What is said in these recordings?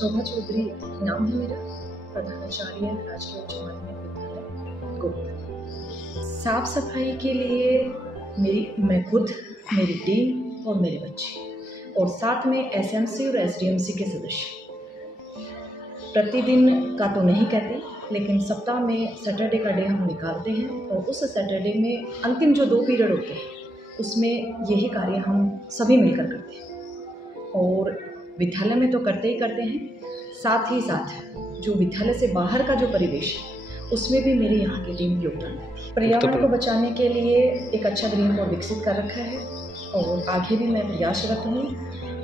शोभा चौधरी नाम है मेरा, प्रधानाचार्य राजकीय उच्च माध्यमिक विद्यालय गोविंद। साफ सफाई के लिए मैं खुद, मेरी टीम और मेरे बच्चे और साथ में एसएमसी और एसडीएमसी के सदस्य प्रतिदिन का तो नहीं कहते, लेकिन सप्ताह में सैटरडे का डे हम निकालते हैं और उस सैटरडे में अंतिम जो 2 पीरियड होते हैं उसमें यही कार्य हम सभी मिलकर करते हैं। और विद्यालय में तो करते ही करते हैं, साथ ही साथ जो विद्यालय से बाहर का जो परिवेश है उसमें भी मेरी यहाँ की टीम योगदान देती है। पर्यावरण को बचाने के लिए एक अच्छा ग्रीन बोर्ड विकसित कर रखा है और आगे भी मैं प्रयासरत हूँ।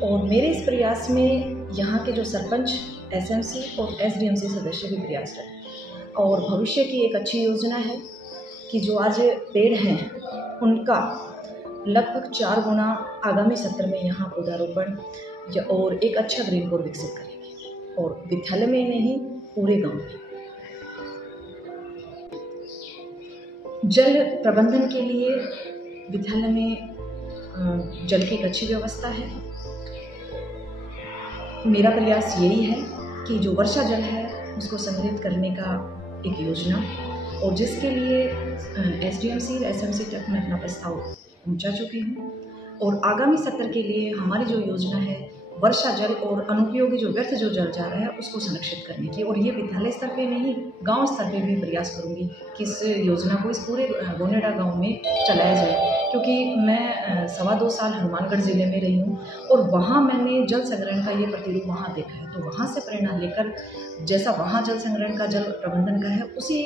और मेरे इस प्रयास में यहाँ के जो सरपंच, एसएमसी और एसडीएमसी सदस्य भी प्रयासरत हैं। और भविष्य की एक अच्छी योजना है कि जो आज पेड़ हैं उनका लगभग 4 गुना आगामी सत्र में यहाँ पौधारोपण और एक अच्छा ग्रीन बोर्ड विकसित करेंगे और विद्यालय में नहीं पूरे गांव में। जल प्रबंधन के लिए विद्यालय में जल की एक अच्छी व्यवस्था है। मेरा प्रयास यही है कि जो वर्षा जल है उसको संग्रहित करने का एक योजना, और जिसके लिए एसडीएमसी और एसएमसी तक मैं अपना प्रस्ताव पहुंचा चुकी हूँ। और आगामी सत्र के लिए हमारी जो योजना है वर्षा जल और अनुपयोगी जो व्यर्थ जो जल जा रहा है उसको संरक्षित करने की, और ये विद्यालय स्तर पे नहीं गांव स्तर पे भी प्रयास करूंगी कि इस योजना को इस पूरे गोनेडा गांव में चलाया जाए। क्योंकि मैं 2.25 साल हनुमानगढ़ ज़िले में रही हूँ और वहाँ मैंने जल संग्रहण का ये प्रतिरूप वहाँ देखा है, तो वहाँ से प्रेरणा लेकर जैसा वहाँ जल संग्रहण का, जल प्रबंधन का है, उसी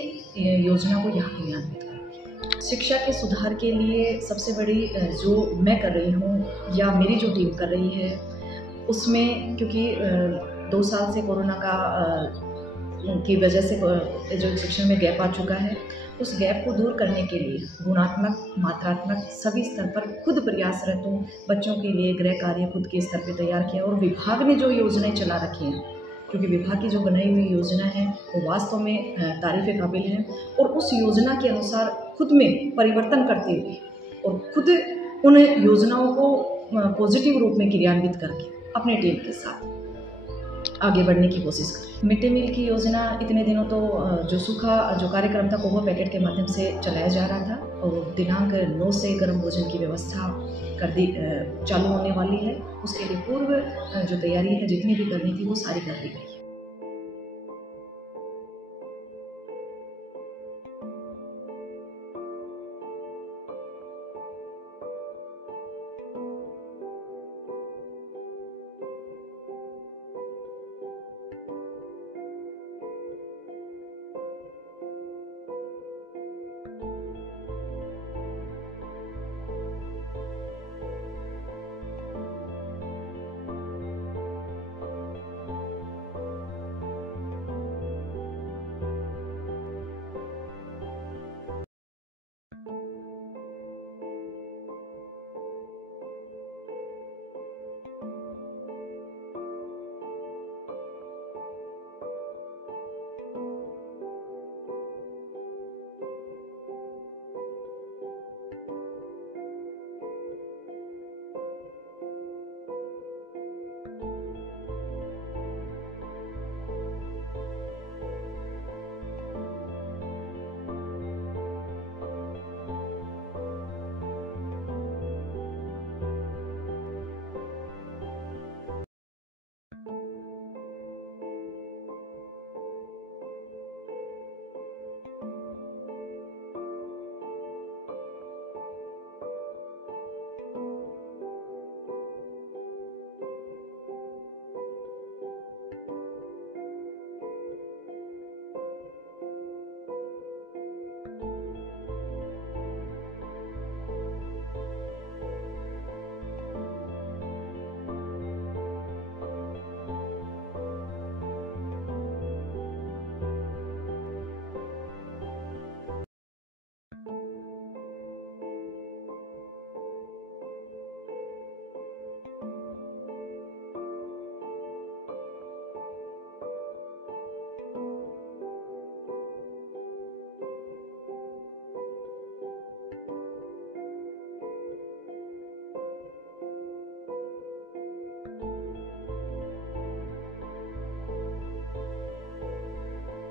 योजना को यहाँ क्रियान्वित करूँगी। शिक्षा के सुधार के लिए सबसे बड़ी जो मैं कर रही हूँ या मेरी जो टीम कर रही है उसमें, क्योंकि 2 साल से कोरोना का की वजह से जो शिक्षण में गैप आ चुका है, उस गैप को दूर करने के लिए गुणात्मक, मात्रात्मक सभी स्तर पर खुद प्रयासरत हूँ। बच्चों के लिए गृह कार्य खुद के स्तर पर तैयार किया और विभाग ने जो योजनाएं चला रखी हैं, क्योंकि विभाग की जो बनाई हुई योजना है वो वास्तव में तारीफ़ काबिल है, और उस योजना के अनुसार खुद में परिवर्तन करते हुए और खुद उन योजनाओं को पॉजिटिव रूप में क्रियान्वित करके अपने टीम के साथ आगे बढ़ने की कोशिश करें। मिड डे मील की योजना इतने दिनों तो जो सूखा जो कार्यक्रम था पोहा पैकेट के माध्यम से चलाया जा रहा था, और दिनांक 9 से गर्म भोजन की व्यवस्था कर दी चालू होने वाली है। उसके लिए पूर्व जो तैयारी है जितनी भी करनी थी वो सारी कर दी गई।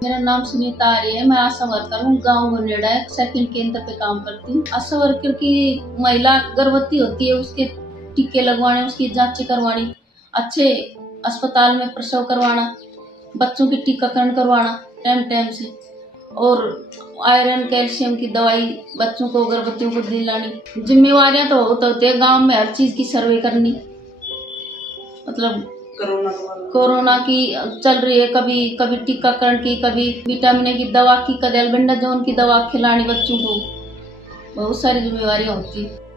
मेरा नाम सुनीता आर्य है। मैं आशा वर्कर हूँ। गांव गोनेडा एक सेकंड केंद्र पे काम करती हूँ। आशा वर्कर की महिला गर्भवती होती है, उसके टीके लगवाने, उसकी जांचें करवानी, अच्छे अस्पताल में प्रसव करवाना, बच्चों की टीकाकरण करवाना टाइम टाइम से, और आयरन कैल्शियम की दवाई बच्चों को, गर्भवतियों को दिलानी। जिम्मेवारियां तो होती है गाँव में, हर चीज की सर्वे करनी। मतलब कोरोना की चल रही है, कभी कभी टीकाकरण की, कभी विटामिन ए की दवा की, कभी एल्बेंडाजोल की दवा खिलानी बच्चों को। बहुत सारी जिम्मेवारियां होती है।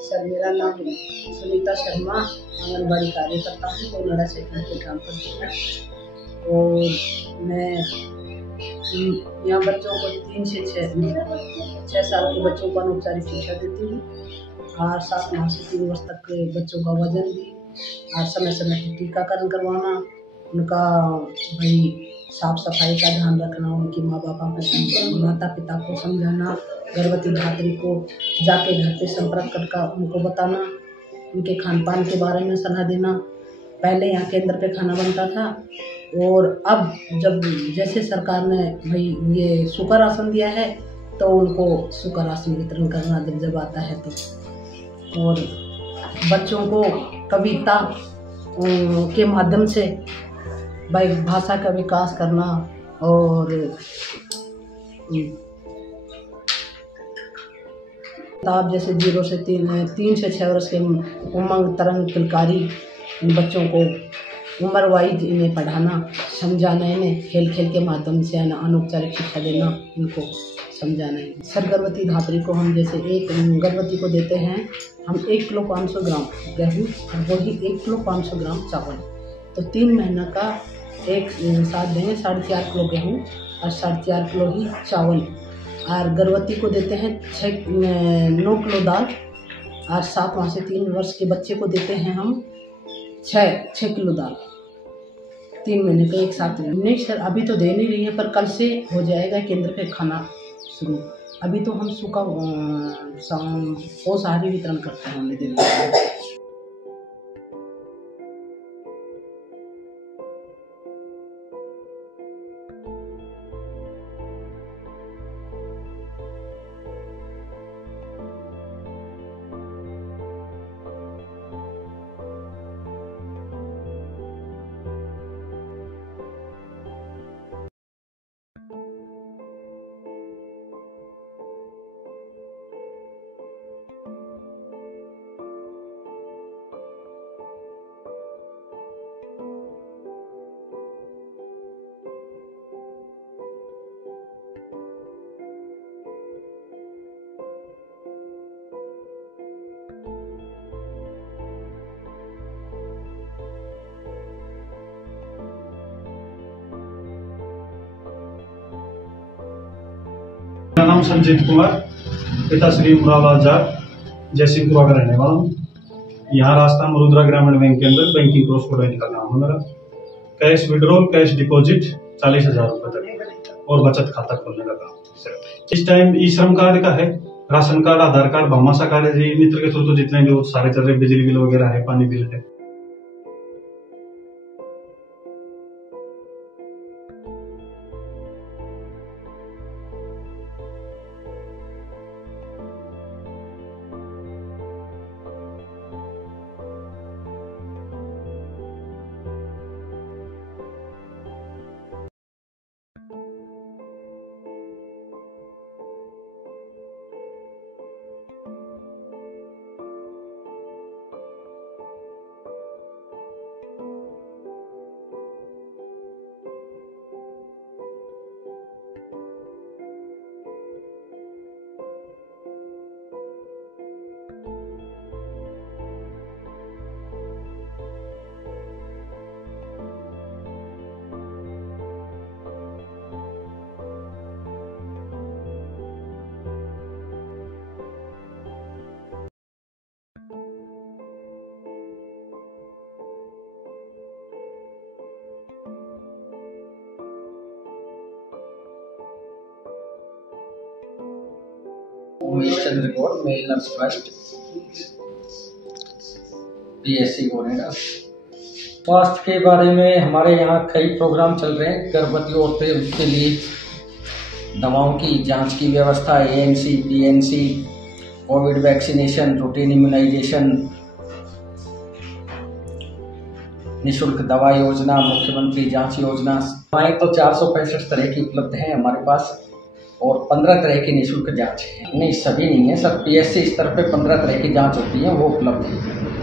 सर, मेरा नाम सुनीता शर्मा, आंगनबाड़ी कार्यकर्ता हूँ, गोनेडा सेक्टर पे काम करती हूँ। और मैं यहाँ बच्चों को 3 से 6 साल के बच्चों को अनौपचारिक शिक्षा देती हूँ। और 7 माह से 3 वर्ष तक के बच्चों का वजन भी, और समय समय पर टीकाकरण करवाना, उनका भाई साफ सफाई का ध्यान रखना, उनकी माता पिता को समझाना, गर्भवती धात्री को जाके घर पे संपर्क करके उनको बताना, उनके खान पान के बारे में सलाह देना। पहले यहाँ केंद्र पे खाना बनता था, और अब जब जैसे सरकार ने भाई ये सुकर राशन दिया है, तो उनको सुकर राशन वितरण करना जब आता है तो। और बच्चों को कविता के माध्यम से भाई भाषा का विकास करना, और किताब जैसे 0 से 3 से 6 वर्ष के उमंग तरंग किलकारी बच्चों को उम्र वाइज इन्हें पढ़ाना, समझाना, इन्हें खेल खेल के माध्यम से अनौपचारिक शिक्षा देना, इनको समझाना है। सर, गर्भवती धात्री को हम जैसे एक गर्भवती को देते हैं हम 1 किलो 500 ग्राम गेहूँ, और वही 1 किलो 500 ग्राम चावल। तो 3 महीना का एक साथ देंगे 4.5 किलो गेहूँ और 4.5 किलो ही चावल। और गर्भवती को देते हैं 9 किलो दाल, और 7 माह से 3 वर्ष के बच्चे को देते हैं हम 6 किलो दाल। 3 महीने का एक साथ नहीं सर, अभी तो दे नहीं रही है, पर कल से हो जाएगा केंद्र पे खाना शुरू। अभी तो हम सूखा पोषाहारी वितरण करते हैं दिन में। नाम संजीत कुमार, पिता श्री मुरादाबाद जाट, जयसिंहपुरा का रहने वाला हूँ। यहाँ रास्ता मरुद्रा ग्रामीण बैंक के अंदर बैंकिंग क्रॉस कोऑर्डिनेटर का काम है मेरा। कैश विड्रॉल, कैश डिपॉजिट 40,000 रुपए तक और बचत खाता खोलने का काम। इस टाइम ई श्रम कार्ड का है, राशन कार्ड, आधार कार्ड, भामाशाह कार्ड है जी, मित्र के थ्रू तो जितने भी सारे चल रहे, बिजली बिल वगैरह है, पानी बिल है। Umesh Chandra Gaur, male nurse first, PSC गोनेडा। स्वास्थ्य के बारे में हमारे यहाँ कई प्रोग्राम चल रहे हैं। गर्भवती औरतें, उसके लिए दवाओं की जांच की व्यवस्था, ANC, PNC, Covid vaccination, routine immunisation, निःशुल्क दवा योजना, मुख्यमंत्री जांच योजना। दवाएं तो 465 तरह की उपलब्ध हैं हमारे पास और 15 तरह की निःशुल्क जांच है। नहीं, सभी नहीं है सर, PSC स्तर पे 15 तरह की जांच होती है, वो उपलब्ध है।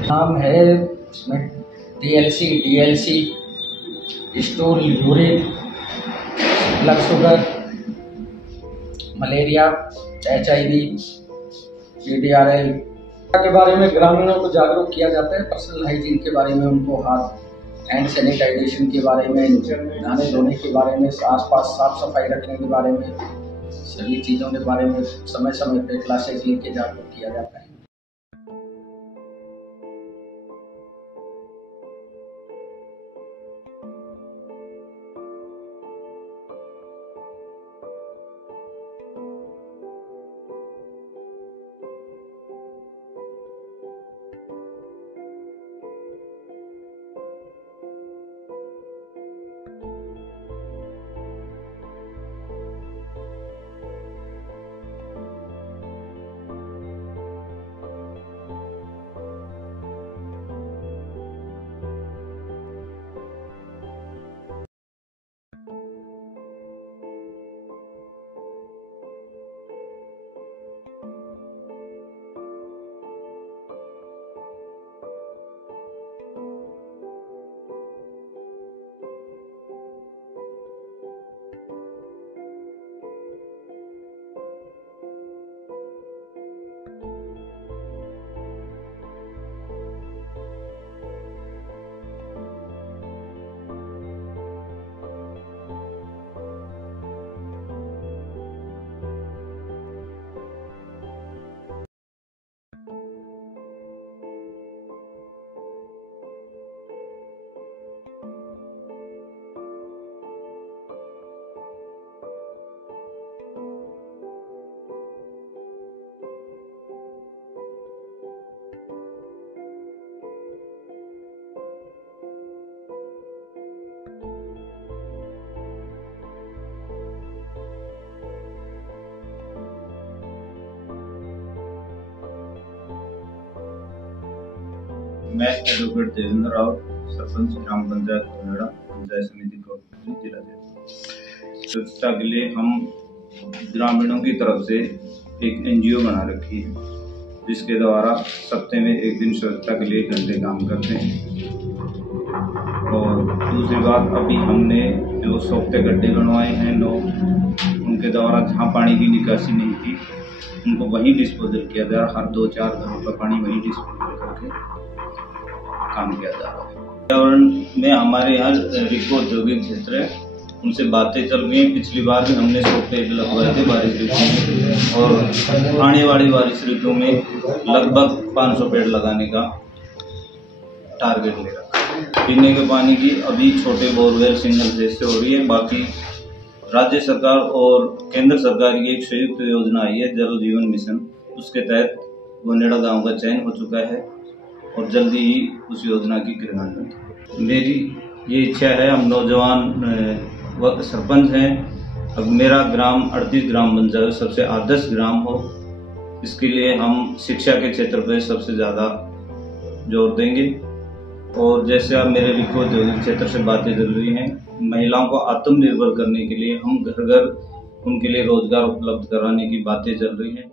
नाम है उसमें TLC, DLC, stool, urine, blood sugar, malaria, HIV, PDRL के बारे में ग्रामीणों को जागरूक किया जाता है। पर्सनल हाइजीन के बारे में, उनको हाथ हैंड सैनिटाइजेशन के बारे में, नहाने धोने के बारे में, आसपास साफ सफाई रखने के बारे में, सभी चीज़ों के बारे में समय समय पे क्लासेस लेके जागरूक किया जाता है। मैं एडवोकेट देवेंद्र राव, सरपंच ग्राम पंचायत गोनेडा, पंचायत समिति कोटपुतली, जिला जयपुर। स्वच्छता के लिए हम ग्रामीणों की तरफ से एक NGO बना रखी है, जिसके द्वारा सप्ताह में एक दिन स्वच्छता के लिए घंटे काम करते हैं। और दूसरी बात, अभी हमने जो सोखते गड्ढे बनवाए हैं लोग, उनके द्वारा जहाँ पानी की निकासी नहीं थी, उनको वहीं डिस्पोजल किया जा रहा। हर 2-4 घरों का पानी वहीं डिस्पोजल करके काम किया जा रहा है। पर्यावरण में हमारे यहाँ रिको औद्योगिक क्षेत्र है, उनसे बातें चल रही हैं। पिछली बार भी हमने 100 पेड़ लगवाए थे बारिश ऋतु में, और आने वाली बारिश ऋतु में लगभग 500 पेड़ लगाने का टारगेट ले रखा। पीने के पानी की अभी छोटे बोरवेल सिंगल फेज से हो रही है। बाकी राज्य सरकार और केंद्र सरकार की एक संयुक्त योजना आई है जल जीवन मिशन, उसके तहत गोनेड़ा गांव का चयन हो चुका है और जल्दी ही उस योजना की क्रियान्वयन। मेरी ये इच्छा है, हम नौजवान सरपंच हैं, अब मेरा ग्राम 38 ग्राम बन जाए, सबसे आदर्श ग्राम हो। इसके लिए हम शिक्षा के क्षेत्र पर सबसे ज़्यादा जोर देंगे। और जैसे आप मेरे लिखो औद्योगिक क्षेत्र से बातें चल रही हैं, महिलाओं को आत्मनिर्भर करने के लिए हम घर घर उनके लिए रोजगार उपलब्ध कराने की बातें चल रही हैं।